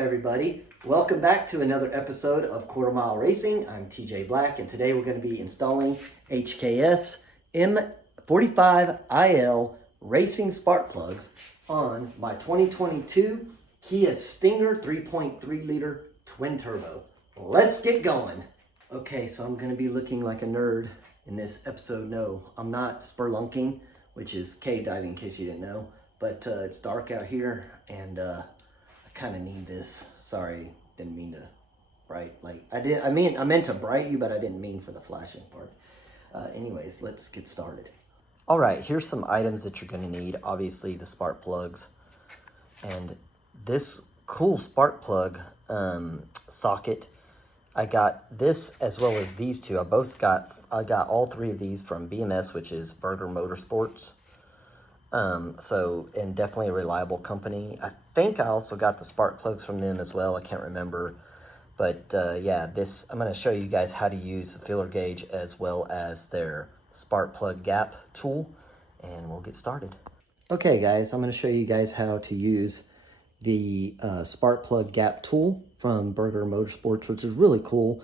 everybody? Welcome back to another episode of Quarter Mile Racing. I'm TJ Black, and today we're going to be installing HKS M45IL racing spark plugs on my 2022 Kia Stinger 3.3 liter twin turbo. Let's get going. Okay, so I'm going to be looking like a nerd in this episode. No, I'm not spelunking, which is cave diving in case you didn't know, but it's dark out here and I kind of need this. Sorry, didn't mean to bright like I meant to bright you, but I didn't mean for the flashing part. Anyways, let's get started. All right, here's some items that you're going to need. Obviously the spark plugs and this cool spark plug socket. I got this as well as these two. I got all three of these from BMS, which is Berger Motorsports. And definitely a reliable company. I think I also got the spark plugs from them as well. I can't remember. But yeah, I'm going to show you guys how to use the feeler gauge as well as their spark plug gap tool. And we'll get started. Okay guys, I'm going to show you guys how to use the spark plug gap tool from Berger Motorsports, which is really cool.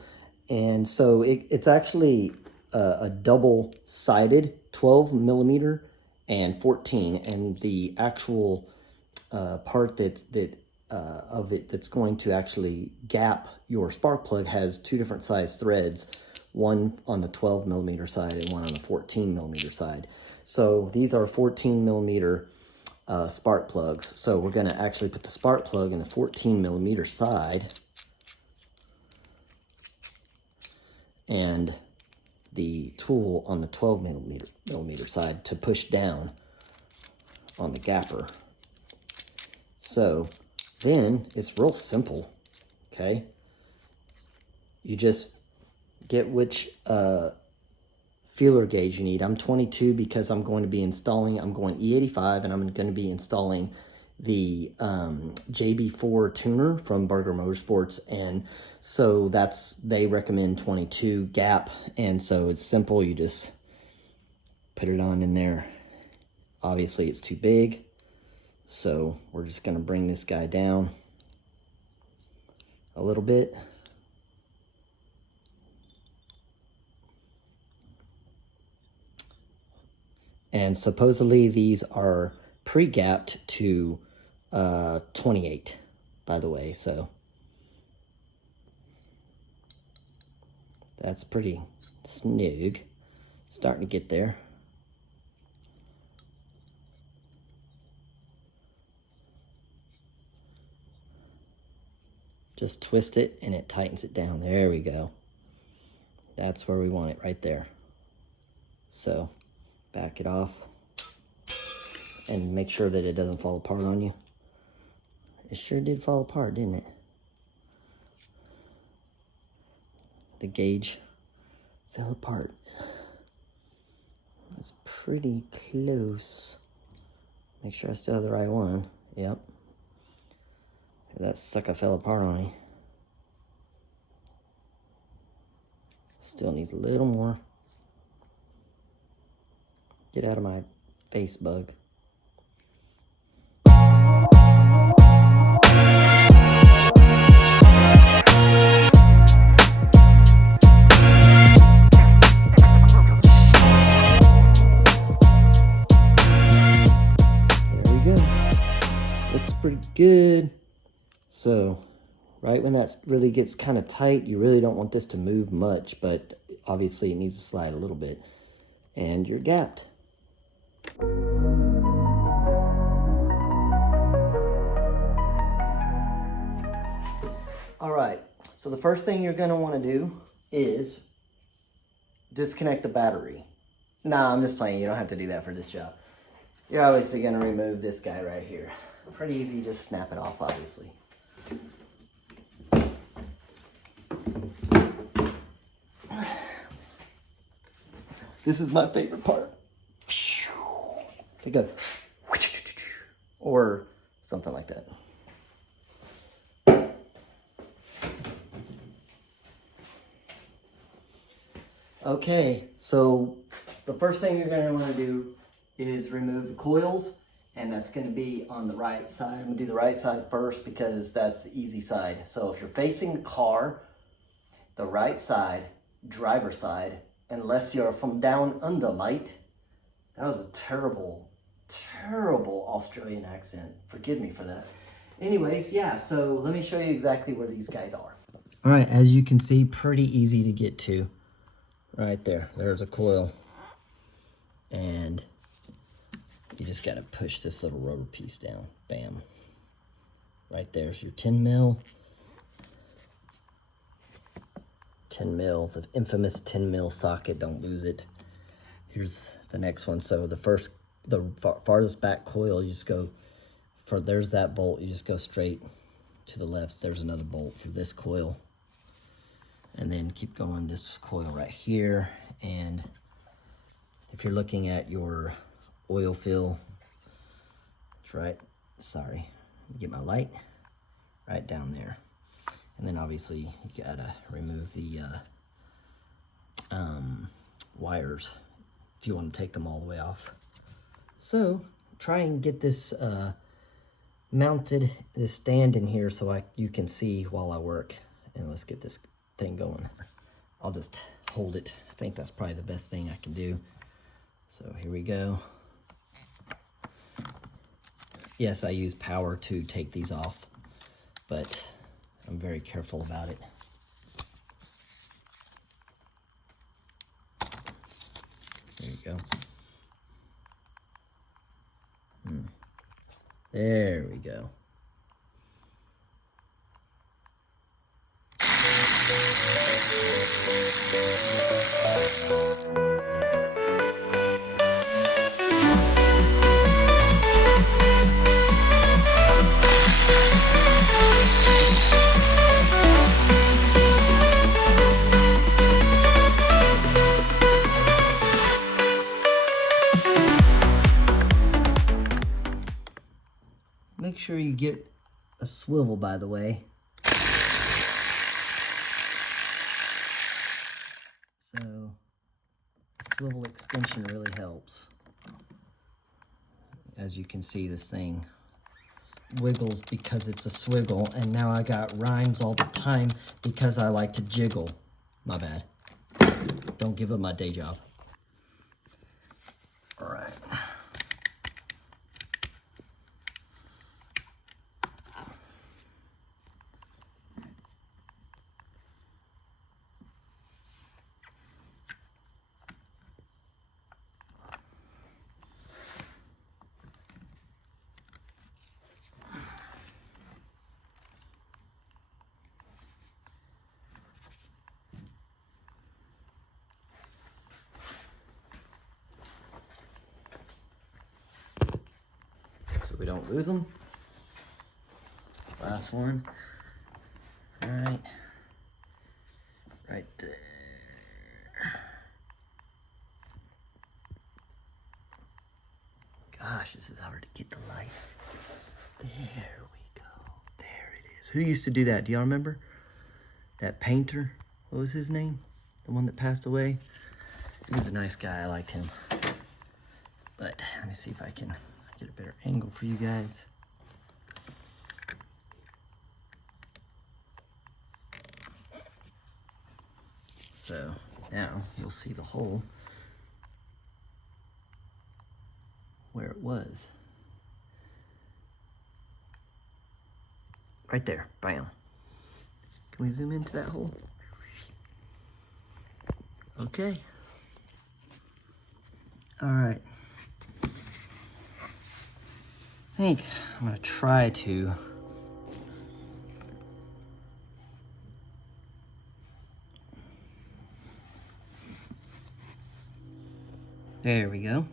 And so it's actually a double-sided 12 millimeter and 14, and the actual part that's going to actually gap your spark plug has two different size threads, one on the 12 millimeter side and one on the 14 millimeter side. So these are 14 millimeter spark plugs. So we're going to actually put the spark plug in the 14 millimeter side and the tool on the 12 millimeter side to push down on the gapper. So then it's real simple, okay? You just get which feeler gauge you need. I'm 22 because I'm going E85 and I'm going to be installing the JB4 tuner from Berger Motorsports, and so they recommend 22 gap, and so it's simple. You just put it on in there. Obviously it's too big, so we're just going to bring this guy down a little bit. And supposedly these are pre-gapped to 28, by the way, so that's pretty snug. Starting to get there. Just twist it and it tightens it down. There we go. That's where we want it, right there. So back it off and make sure that it doesn't fall apart on you. It sure did fall apart, didn't it? The gauge fell apart. That's pretty close. Make sure I still have the right one. Yep. That sucker fell apart on me. Still needs a little more. Get out of my face, bug. There we go. Looks pretty good. So, right when that really gets kind of tight, you really don't want this to move much, but obviously it needs to slide a little bit. And you're gapped. All right, so the first thing you're going to want to do is disconnect the battery. Nah, I'm just playing. You don't have to do that for this job. You're obviously going to remove this guy right here. Pretty easy, just snap it off, obviously. This is my favorite part. It goes, or something like that. Okay, so the first thing you're going to want to do is remove the coils And that's going to be on the right side. I'm going to do the right side first because that's the easy side. So if you're facing the car, the right side, driver's side, unless you're from down under, mate. That was a terrible, terrible Australian accent. Forgive me for that. Anyways, yeah, so let me show you exactly where these guys are. All right, as you can see, pretty easy to get to. Right there, there's a coil. And you just gotta push this little rubber piece down. Bam. Right there's your 10 mil. 10 mil, the infamous 10 mil socket, don't lose it. Here's the next one. So the farthest back coil, you just go, there's that bolt, you just go straight to the left. There's another bolt for this coil. And then keep going, this coil right here. And if you're looking at your oil fill, it's right, sorry, get my light, right down there. And then obviously you gotta remove the wires if you want to take them all the way off. So try and get this mounted, this stand in here so you can see while I work. And let's get this thing going. I'll just hold it. I think that's probably the best thing I can do. So here we go. Yes, I use power to take these off, but I'm very careful about it. There you go. There we go. Make sure you get a swivel, by the way. So, swivel extension really helps. As you can see, this thing wiggles because it's a swiggle, and now I got rhymes all the time because I like to jiggle. My bad. Don't give up my day job. All right. So we don't lose them. Last one. All right. Right there. Gosh, this is hard to get the light. There we go. There it is. Who used to do that? Do y'all remember? That painter? What was his name? The one that passed away? He was a nice guy. I liked him. But let me see if I can get a better angle for you guys. So now you'll see the hole where it was. Right there, bam. Can we zoom into that hole? Okay. All right. I think I'm gonna try to there we go.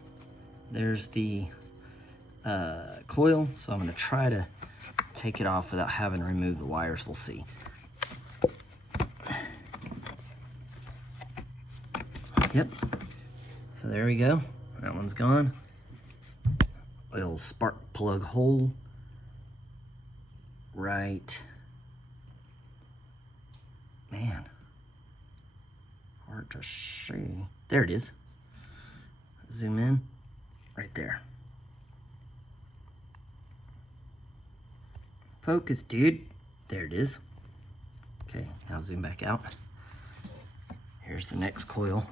There's the coil, so I'm gonna try to take it off without having to remove the wires. We'll see. Yep. So there we go. That one's gone. Little spark plug hole right, man, hard to see. There it is. Zoom in, right there. Focus, dude. There it is. Okay, now zoom back out. Here's the next coil.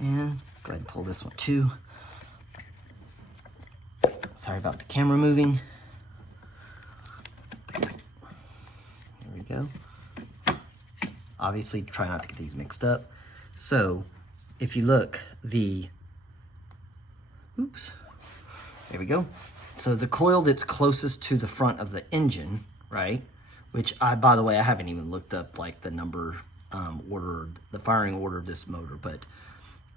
And go ahead and pull this one too. Sorry about the camera moving. There we go. Obviously, try not to get these mixed up. So, if you look, oops, there we go. So the coil that's closest to the front of the engine, right? Which by the way, I haven't even looked up like the number order, the firing order of this motor, but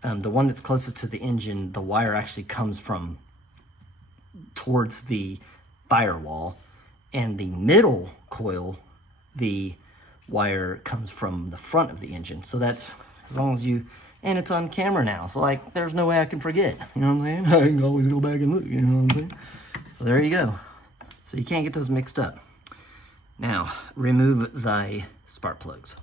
the one that's closest to the engine, the wire actually comes from towards the firewall, and the middle coil, the wire comes from the front of the engine. So that's, as long as you, and it's on camera now, so like there's no way I can forget, you know what I'm saying? I can always go back and look, you know what I'm saying? So there you go. So you can't get those mixed up. Now remove thy spark plugs.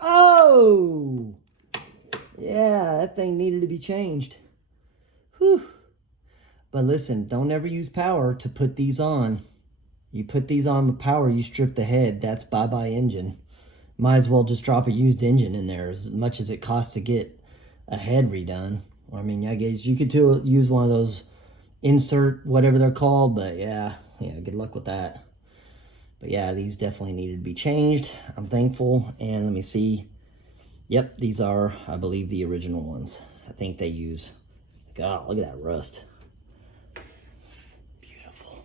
Oh, yeah, that thing needed to be changed. Whew. But listen, don't ever use power to put these on. You put these on with power, you strip the head, that's bye-bye engine. Might as well just drop a used engine in there, as much as it costs to get a head redone. I mean, I guess you could use one of those insert, whatever they're called, but yeah, good luck with that. But yeah, these definitely needed to be changed. I'm thankful. And let me see. Yep, these are, I believe, the original ones. I think they use, God, look at that rust. Beautiful.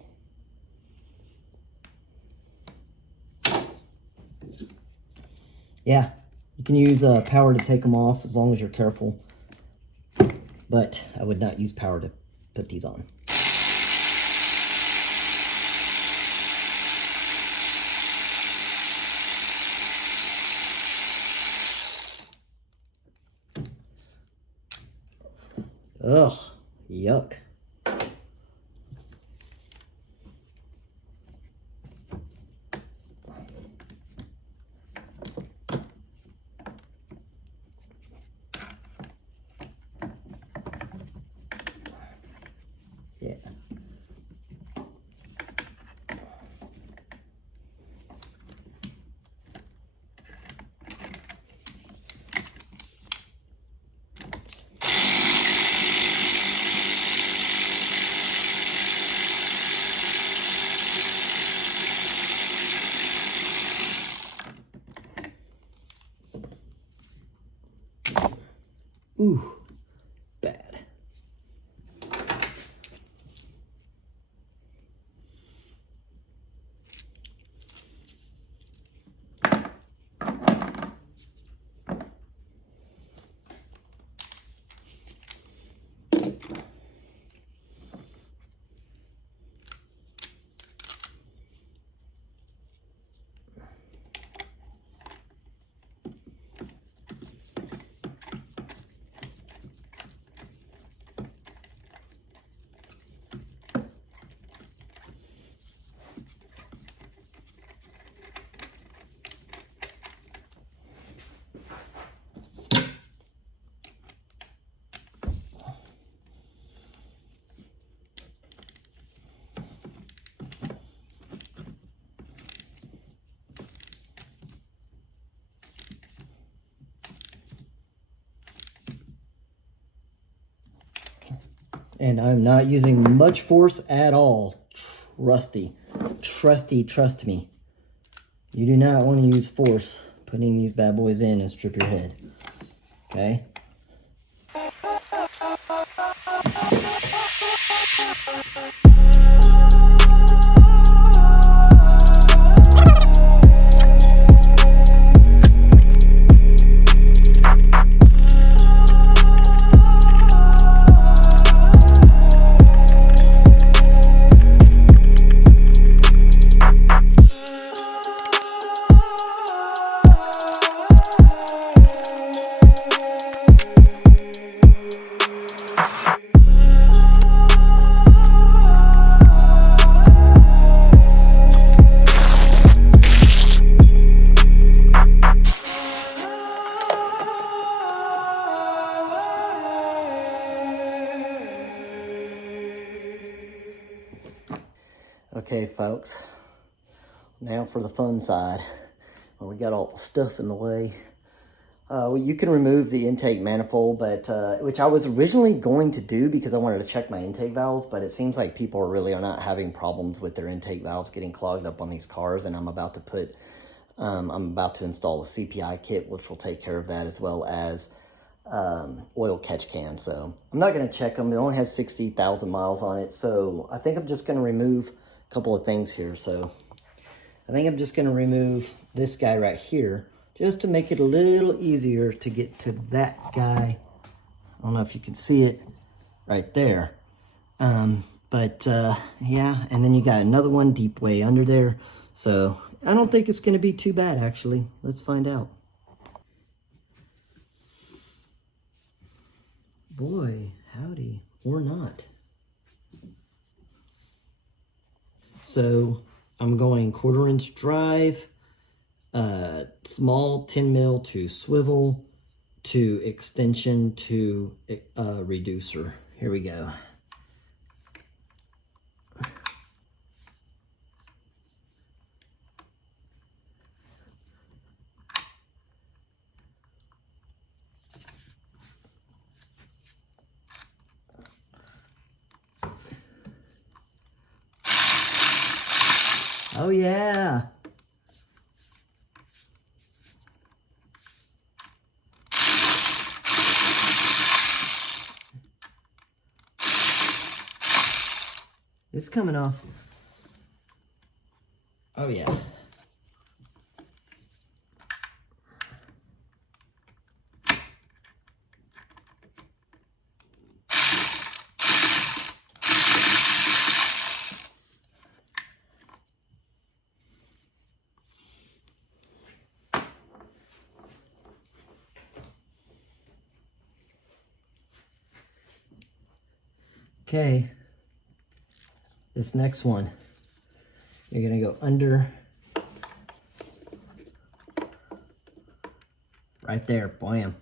Yeah, you can use power to take them off as long as you're careful. But I would not use power to put these on. Ugh, yuck. Yeah. Ooh, bad. And I'm not using much force at all. Trust me. You do not want to use force putting these bad boys in and strip your head. Okay? Okay, folks, now for the fun side. Well, we got all the stuff in the way. Well, you can remove the intake manifold, but which I was originally going to do because I wanted to check my intake valves, but it seems like people really are not having problems with their intake valves getting clogged up on these cars, and I'm about to install a CPI kit, which will take care of that, as well as oil catch can. So I'm not going to check them. It only has 60,000 miles on it, so I think I'm just going to remove a couple of things here. So I think I'm just going to remove this guy right here, just to make it a little easier to get to that guy. I don't know if you can see it right there. Yeah, and then you got another one deep way under there. So I don't think it's going to be too bad, actually. Let's find out. Boy, howdy, or not. So I'm going 1/4 inch drive, small 10 mil to swivel to extension to reducer. Here we go. Oh yeah. It's coming off. Oh yeah. Okay, this next one, you're gonna go under, right there, bam.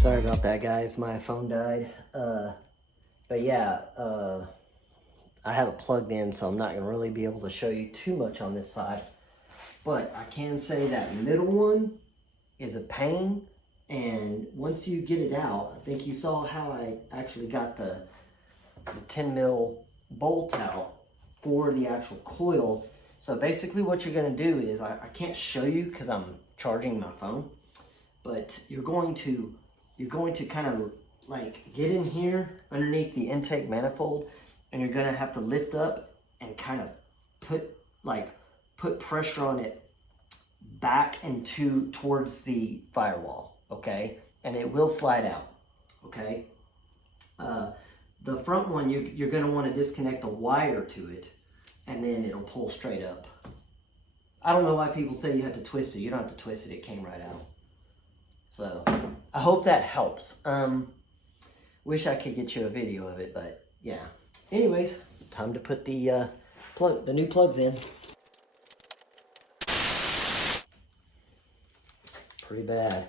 Sorry about that, guys. My phone died. But yeah, I have it plugged in, so I'm not going to really be able to show you too much on this side. But I can say that middle one is a pain, and once you get it out, I think you saw how I actually got the 10 mil bolt out for the actual coil. So basically what you're going to do is, I can't show you because I'm charging my phone, but you're going to kind of like get in here underneath the intake manifold, and you're going to have to lift up and kind of put pressure on it back into towards the firewall, okay? And it will slide out, okay? The front one, you're going to want to disconnect a wire to it, and then it'll pull straight up. I don't know why people say you have to twist it. You don't have to twist it. It came right out. So I hope that helps. Wish I could get you a video of it, but yeah. Anyways, time to put the new plugs in. Pretty bad.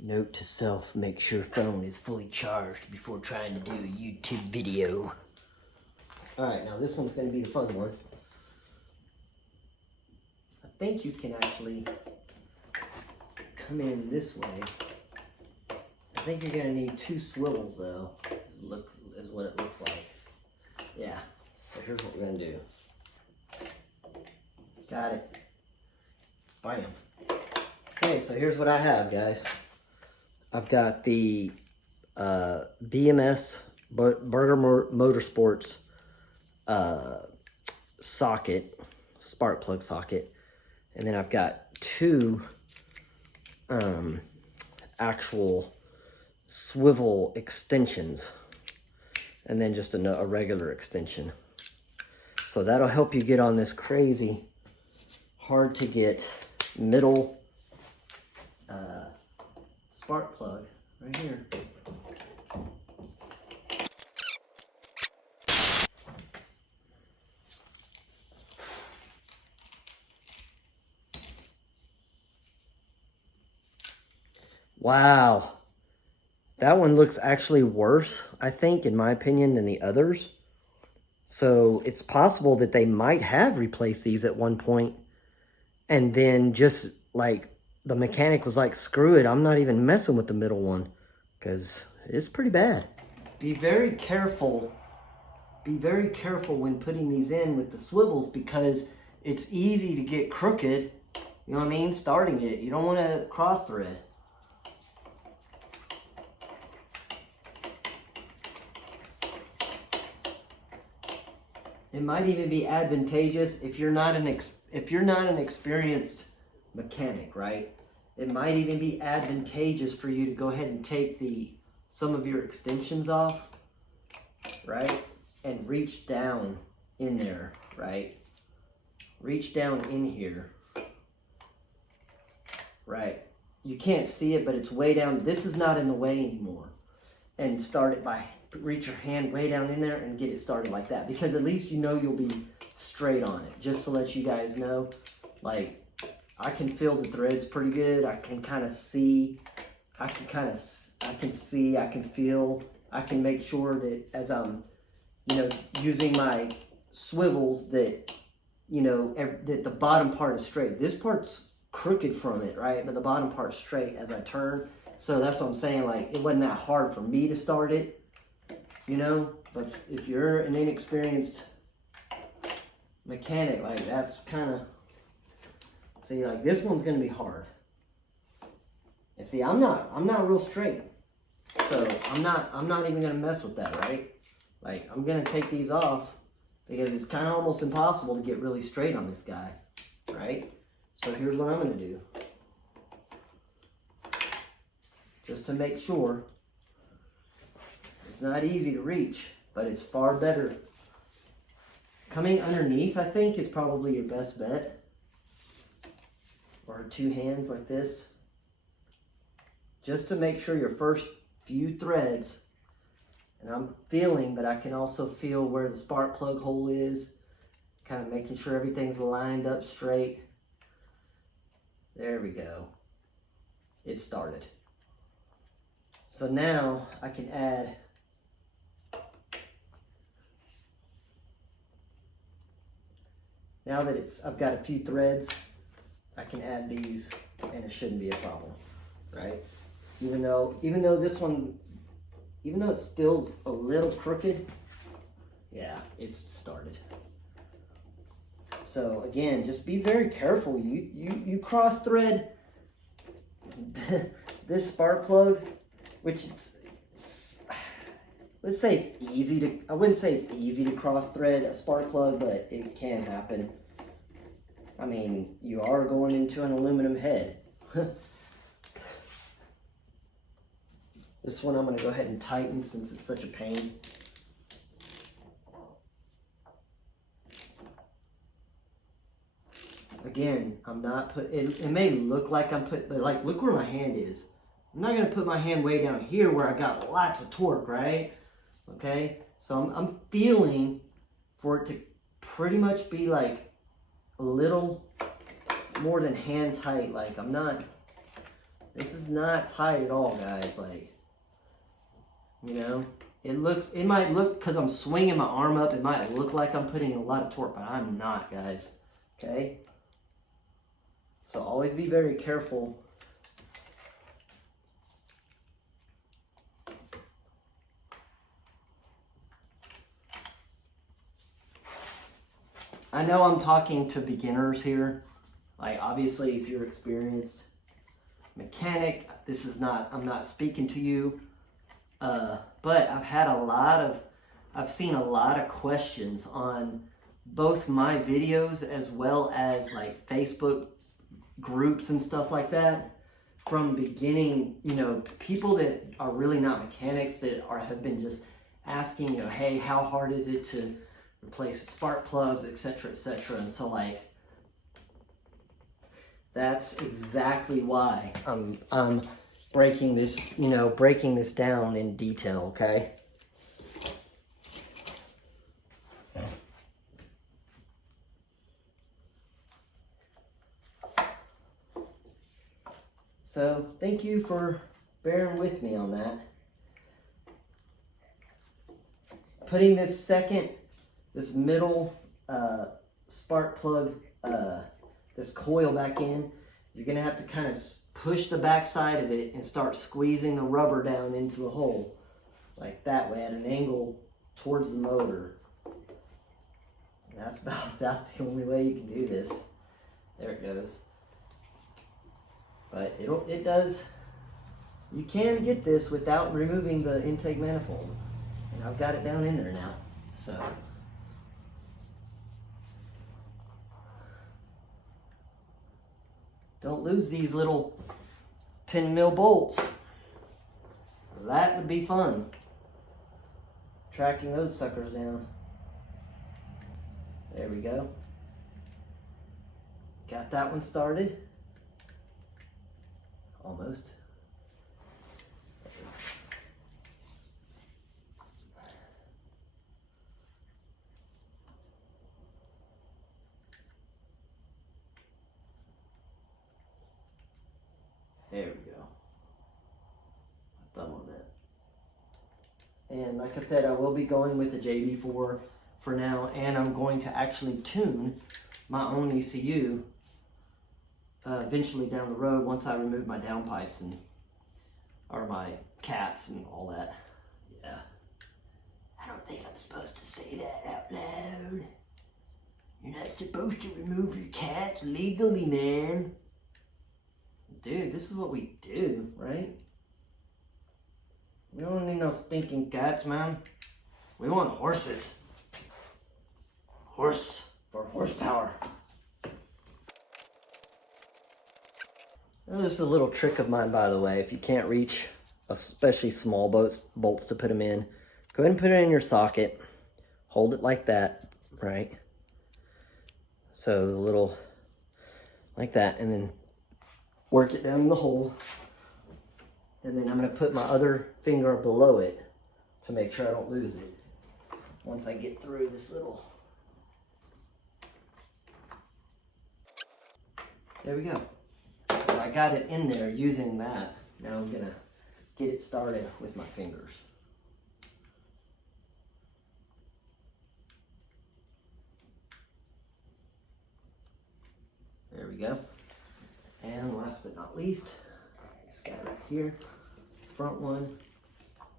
Note to self, make sure phone is fully charged before trying to do a YouTube video. Alright, now this one's going to be the fun one. I think you can actually come in this way. I think you're going to need 2 swivels though, is is what it looks like. Yeah, so here's what we're gonna do. Got it. Bam. Okay, so here's what I have, guys. I've got the BMS, Burger Motorsports socket, spark plug socket. And then I've got two actual swivel extensions. And then just a regular extension. So that'll help you get on this crazy, hard to get middle spark plug right here. Wow, that one looks actually worse, I think, in my opinion, than the others. So it's possible that they might have replaced these at one point, and then just like the mechanic was like, screw it, I'm not even messing with the middle one, because it's pretty bad. Be very careful when putting these in with the swivels, because it's easy to get crooked, you know what I mean, starting it. You don't want to cross thread. It might even be advantageous if you're not an experienced mechanic, right? It might even be advantageous for you to go ahead and take some of your extensions off, right? And reach down in there, right? Reach down in here, right? You can't see it, but it's way down. This is not in the way anymore. And start it by, reach your hand way down in there and get it started like that, because at least you know you'll be straight on it. Just to let you guys know, like, I can feel the threads pretty good. I can kind of see, I can feel, I can make sure that as I'm, you know, using my swivels that, you know, that the bottom part is straight. This part's crooked from it, right? But the bottom part's straight as I turn. So that's what I'm saying, like, it wasn't that hard for me to start it, you know? But if you're an inexperienced mechanic, like, that's kind of, see, like, this one's going to be hard. And see, I'm not real straight. So I'm not even going to mess with that, right? Like, I'm going to take these off because it's kind of almost impossible to get really straight on this guy, right? So here's what I'm going to do. Just to make sure. It's not easy to reach, but it's far better. Coming underneath, I think, is probably your best bet. Or two hands like this. Just to make sure your first few threads, and I'm feeling, but I can also feel where the spark plug hole is. Kind of making sure everything's lined up straight. There we go. It started. So now I can add now that I've got a few threads, I can add these and it shouldn't be a problem, right? Even though this one, even though it's still a little crooked, yeah, it's started. So again, just be very careful. You cross thread this spark plug, which let's say it's easy to, I wouldn't say it's easy to cross thread a spark plug, but it can happen. I mean, you are going into an aluminum head. This one I'm going to go ahead and tighten since it's such a pain. Again, I'm not it may look like I'm but like, look where my hand is. I'm not going to put my hand way down here where I got lots of torque, right? Okay, so I'm feeling for it to pretty much be like a little more than hand tight. Like, this is not tight at all, guys. Like, you know, it might look, because I'm swinging my arm up, it might look like I'm putting a lot of torque, but I'm not, guys. Okay? So always be very careful. I know I'm talking to beginners here. Like, obviously, if you're experienced mechanic, this is not, I'm not speaking to you. But I've seen a lot of questions on both my videos as well as like Facebook groups and stuff like that from beginning, you know, people that are really not mechanics that have been just asking, you know, hey, how hard is it to replace spark plugs, etc., etc. And so like, that's exactly why I'm breaking this, you know, breaking this down in detail, okay? So thank you for bearing with me on that. Putting this middle spark plug, this coil back in, you're gonna have to kind of push the back side of it and start squeezing the rubber down into the hole. Like that way, at an angle towards the motor. And that's about the only way you can do this. There it goes. But it does, you can get this without removing the intake manifold. And I've got it down in there now, so. Don't lose these little 10 mil bolts. That would be fun. Tracking those suckers down. There we go. Got that one started. Almost. There we go. Thumb on that. And like I said, I will be going with the JB4 for now, and I'm going to actually tune my own ECU eventually down the road once I remove my downpipes or my cats and all that. Yeah. I don't think I'm supposed to say that out loud. You're not supposed to remove your cats legally, man. Dude, this is what we do, right? We don't need no stinking cats, man. We want horses. Horse for horsepower. Now, this is a little trick of mine, by the way. If you can't reach, especially small bolts to put them in, go ahead and put it in your socket. Hold it like that, right? So the little, like that, and then work it down in the hole. And then I'm gonna put my other finger below it to make sure I don't lose it. Once I get through this little, there we go. So I got it in there using that. Now I'm gonna get it started with my fingers. There we go. And last but not least, just got it right here, front one.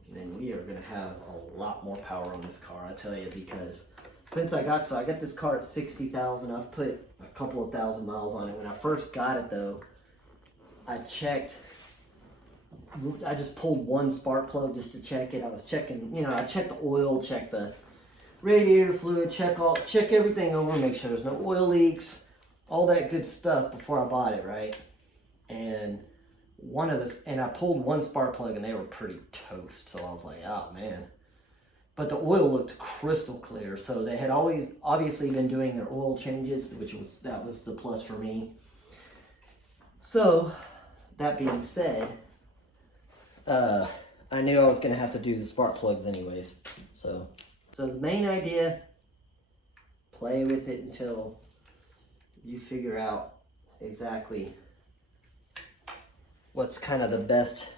And then we are gonna have a lot more power on this car, I tell you, because since I got this car at 60,000, I've put a couple of thousand miles on it. When I first got it though, I just pulled one spark plug just to check it. I was checking, you know, I checked the oil, checked the radiator fluid, check everything over, make sure there's no oil leaks, all that good stuff before I bought it, right? And I pulled one spark plug and they were pretty toast. So I was like, oh man. But the oil looked crystal clear. So they had obviously been doing their oil changes, that was the plus for me. So that being said, I knew I was gonna have to do the spark plugs anyways. So the main idea, play with it until you figure out exactly what's kind of the best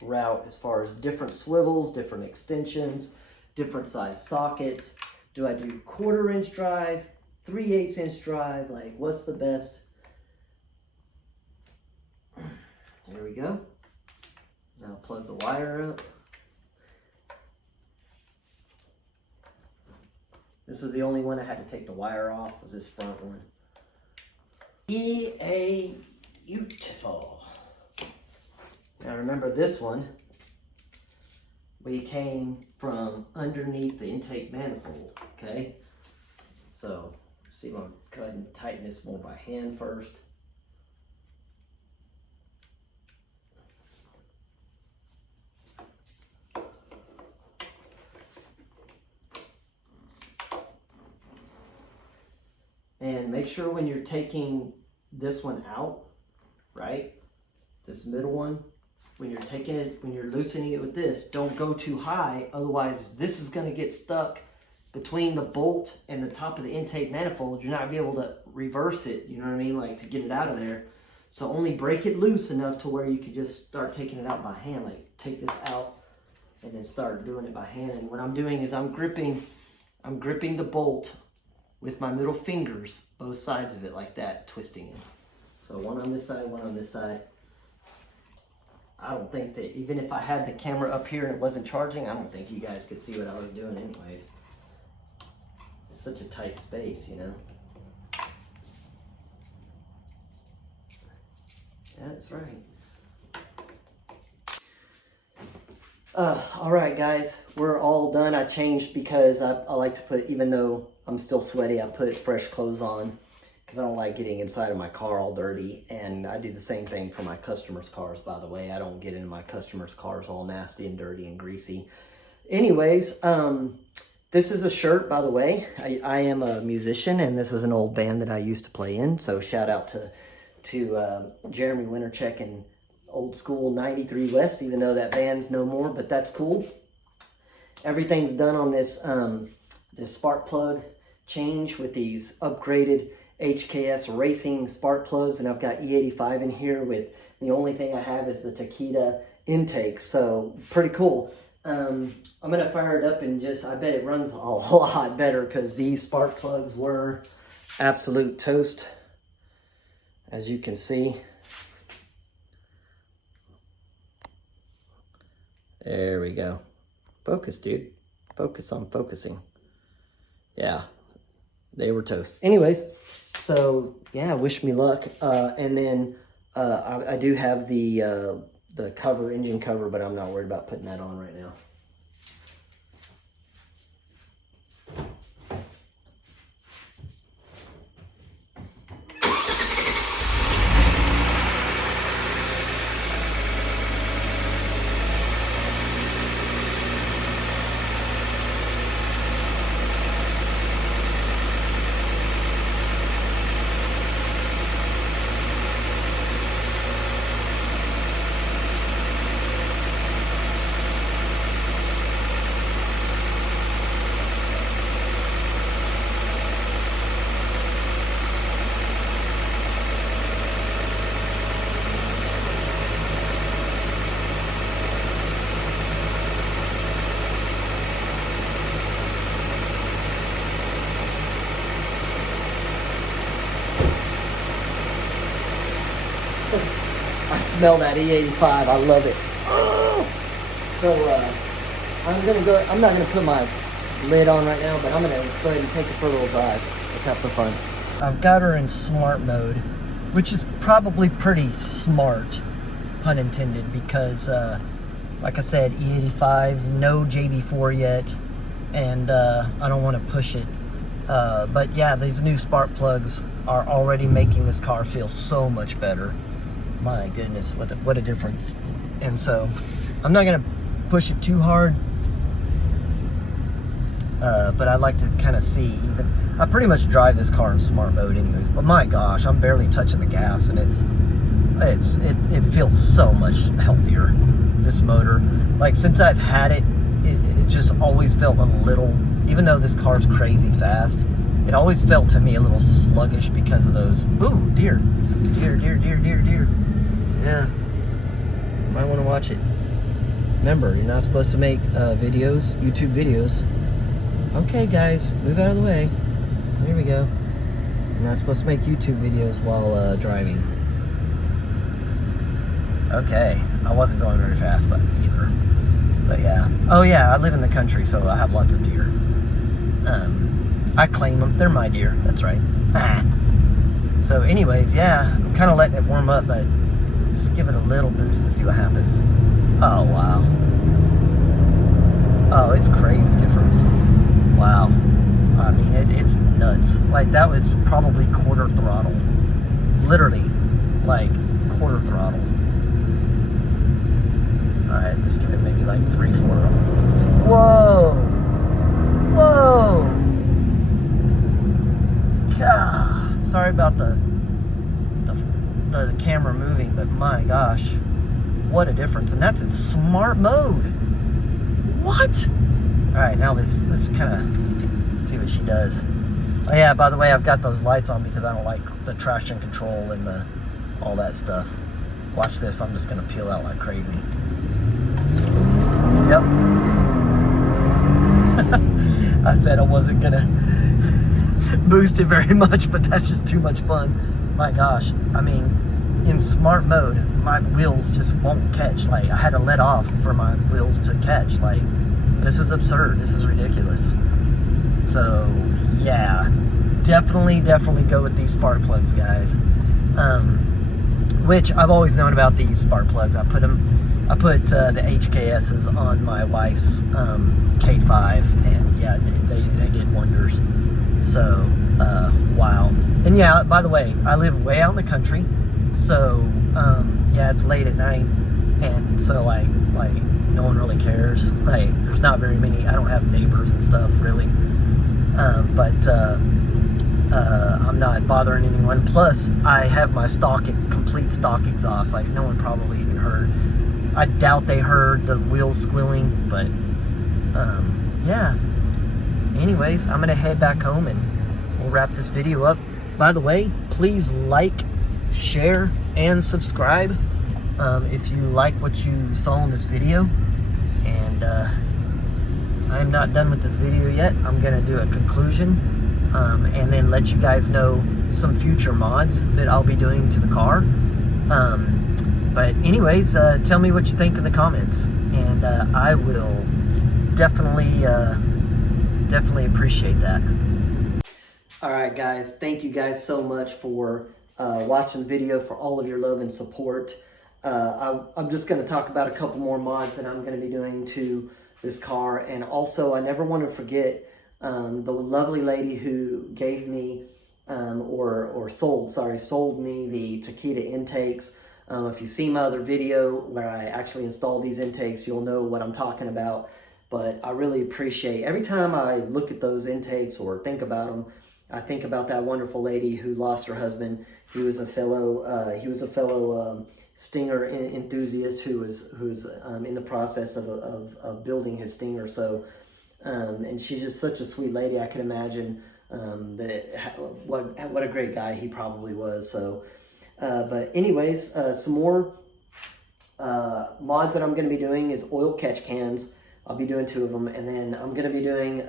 route as far as different swivels, different extensions, different size sockets. Do I do 1/4 inch drive, 3/8 inch drive? Like, what's the best? There we go. Now plug the wire up. This is the only one I had to take the wire off, was this front one. E85. Now remember this one, we came from underneath the intake manifold, okay? So, see, I'm gonna go ahead and tighten this more by hand first. And make sure when you're taking this one out, right? This middle one, when you're taking it, when you're loosening it with this, don't go too high. Otherwise, this is gonna get stuck between the bolt and the top of the intake manifold. You're not gonna be able to reverse it, you know what I mean? Like to get it out of there. So only break it loose enough to where you could just start taking it out by hand. Like take this out and then start doing it by hand. And what I'm doing is I'm gripping the bolt with my middle fingers, both sides of it like that, twisting it. So one on this side, one on this side. I don't think that, even if I had the camera up here and it wasn't charging, I don't think you guys could see what I was doing anyways. It's such a tight space, you know? That's right. All right, guys, we're all done. I changed because I like to put, even though I'm still sweaty, I put fresh clothes on because I don't like getting inside of my car all dirty. And I do the same thing for my customers' cars, by the way. I don't get into my customers' cars all nasty and dirty and greasy. Anyways, this is a shirt, by the way. I am a musician, and this is an old band that I used to play in. So shout out to Jeremy Wintercheck and Old School 93 West, even though that band's no more, but that's cool. Everything's done on this this spark plug change with these upgraded HKS racing spark plugs, and I've got E85 in here with the only thing I have is the Takeda intakes, so pretty cool. I'm gonna fire it up and just, I bet it runs a lot better because these spark plugs were absolute toast, as you can see. There we go. Focus, dude. Focus on focusing. Yeah, they were toast. Anyways, so yeah, wish me luck. And then I do have the cover, engine cover, but I'm not worried about putting that on right now. I smell that E85. I love it. Oh! So I'm not gonna put my lid on right now, but I'm gonna go ahead and take it for a little drive. Let's have some fun. I've got her in smart mode, which is probably pretty smart, pun intended, because like I said, E85, no JB4 yet, and I don't want to push it. But yeah, these new spark plugs are already making this car feel so much better. My goodness, what a difference. And so I'm not gonna push it too hard, but I like to kind of see, even I pretty much drive this car in smart mode anyways, but my gosh, I'm barely touching the gas, and it feels so much healthier, this motor. Like, since I've had it, it just always felt a little, even though this car's crazy fast, it always felt to me a little sluggish because of those, ooh, deer. Yeah, might want to watch it. Remember, you're not supposed to make videos, YouTube videos. Okay, guys, move out of the way. There we go. You're not supposed to make YouTube videos while driving. Okay, I wasn't going very fast, but either. But yeah. Oh yeah, I live in the country, so I have lots of deer. I claim them. They're my deer. That's right. So anyways, yeah, I'm kind of letting it warm up, but just give it a little boost and see what happens. Oh, wow. Oh, it's crazy difference. Wow. I mean, it's nuts. Like, that was probably quarter throttle. Literally, like, quarter throttle. Alright, let's give it maybe like 3-4. Whoa! Whoa! God, sorry about the camera moving, but my gosh, what a difference. And that's in smart mode. What? Alright, now let's kind of see what she does. Oh yeah, by the way, I've got those lights on because I don't like the traction control and all that stuff. Watch this, I'm just gonna peel out like crazy. Yep. I said I wasn't gonna boost it very much, but that's just too much fun. My gosh, I mean, in smart mode, my wheels just won't catch. Like, I had to let off for my wheels to catch. Like, this is absurd. This is ridiculous. So, yeah, definitely go with these spark plugs, guys. Which I've always known about these spark plugs. I put the HKSs on my wife's K5, and yeah, they did wonders. So, wow. And yeah, by the way, I live way out in the country, so yeah, it's late at night, and so like no one really cares. Like, there's not very many. I don't have neighbors and stuff really, but I'm not bothering anyone. Plus, I have my complete stock exhaust. Like, no one probably even heard. I doubt they heard the wheels squealing, but yeah. Anyways, I'm gonna head back home and we'll wrap this video up. By the way, please like, share, and subscribe if you like what you saw in this video. And I'm not done with this video yet. I'm gonna do a conclusion and then let you guys know some future mods that I'll be doing to the car. But anyways, tell me what you think in the comments, and I will definitely appreciate that. Alright guys, thank you guys so much for watching the video, for all of your love and support. I'm just going to talk about a couple more mods that I'm going to be doing to this car. And also, I never want to forget the lovely lady who gave me, sold me the Takeda intakes. If you've seen my other video where I actually installed these intakes, you'll know what I'm talking about. But I really appreciate, every time I look at those intakes or think about them, I think about that wonderful lady who lost her husband. He was a fellow Stinger enthusiast who was in the process of building his Stinger. So, and she's just such a sweet lady. I can imagine what a great guy he probably was. So, but anyways, some more mods that I'm going to be doing is oil catch cans. I'll be doing 2 of them, and then I'm going to be doing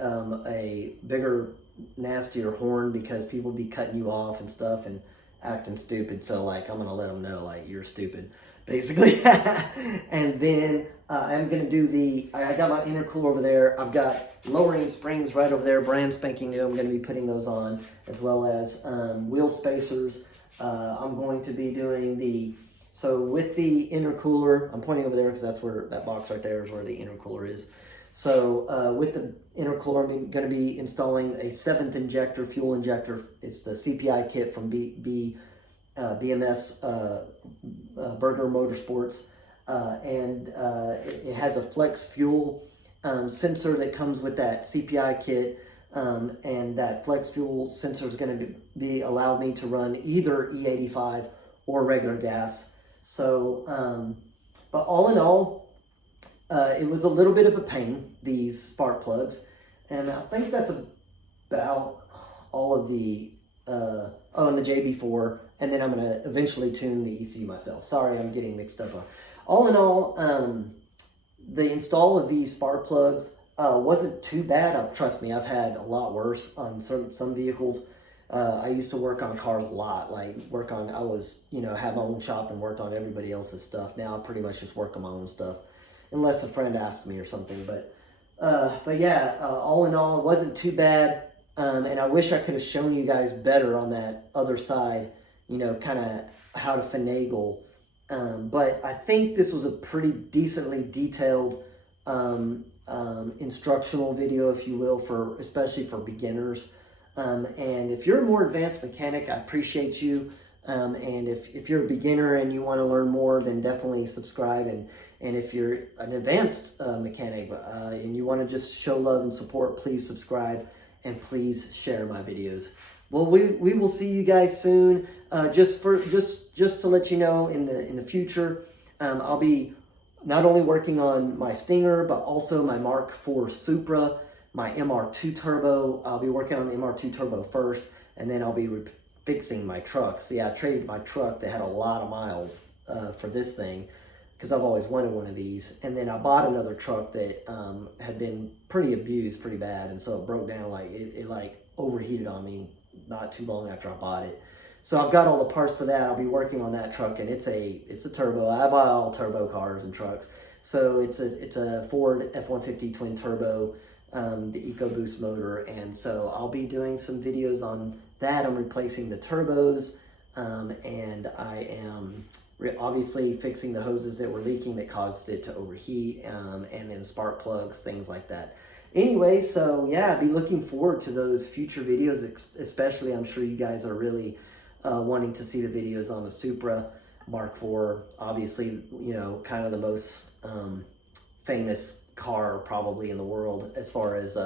a bigger, nastier horn because people be cutting you off and stuff and acting stupid. So, like, I'm going to let them know, like, you're stupid, basically. And then I'm going to do I got my intercooler over there. I've got lowering springs right over there, brand spanking new. I'm going to be putting those on, as well as wheel spacers. I'm going to be doing so with the intercooler, I'm pointing over there because that's where that box right there is where the intercooler is. So with the intercooler, I'm going to be installing a 7th injector, fuel injector. It's the CPI kit from BMS Berger Motorsports. And it has a flex fuel sensor that comes with that CPI kit. And that flex fuel sensor is going to be allow me to run either E85 or regular gas. So, but all in all, it was a little bit of a pain, these spark plugs, and I think that's about all of the, and the JB4, and then I'm going to eventually tune the ECU myself. Sorry, I'm getting mixed up. All in all, the install of these spark plugs wasn't too bad. Trust me, I've had a lot worse on some vehicles. I used to work on cars a lot, had my own shop and worked on everybody else's stuff. Now I pretty much just work on my own stuff, unless a friend asked me or something. But yeah, all in all, it wasn't too bad. And I wish I could have shown you guys better on that other side, you know, kind of how to finagle. But I think this was a pretty decently detailed instructional video, if you will, for especially for beginners. And if you're a more advanced mechanic, I appreciate you. And if you're a beginner and you want to learn more, then definitely subscribe. And if you're an advanced mechanic and you want to just show love and support, please subscribe and please share my videos. Well, we will see you guys soon. Just to let you know, in the future, I'll be not only working on my Stinger, but also my Mark IV Supra, my MR2 Turbo. I'll be working on the MR2 Turbo first, and then I'll be fixing my truck. See, I traded my truck that had a lot of miles for this thing, because I've always wanted one of these. And then I bought another truck that had been pretty abused pretty bad, and so it broke down, like it like overheated on me not too long after I bought it. So I've got all the parts for that. I'll be working on that truck, and it's a turbo. I buy all turbo cars and trucks. So it's a Ford F-150 twin turbo, the EcoBoost motor, and so I'll be doing some videos on that. I'm replacing the turbos, and I am obviously fixing the hoses that were leaking that caused it to overheat, and then spark plugs, things like that. Anyway, so yeah, be looking forward to those future videos, especially I'm sure you guys are really wanting to see the videos on the Supra Mark IV. Obviously, you know, kind of the most famous car probably in the world as far as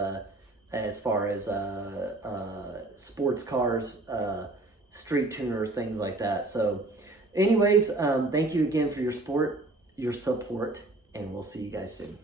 sports cars, street tuners, things like that. So anyways, thank you again for your support, and we'll see you guys soon.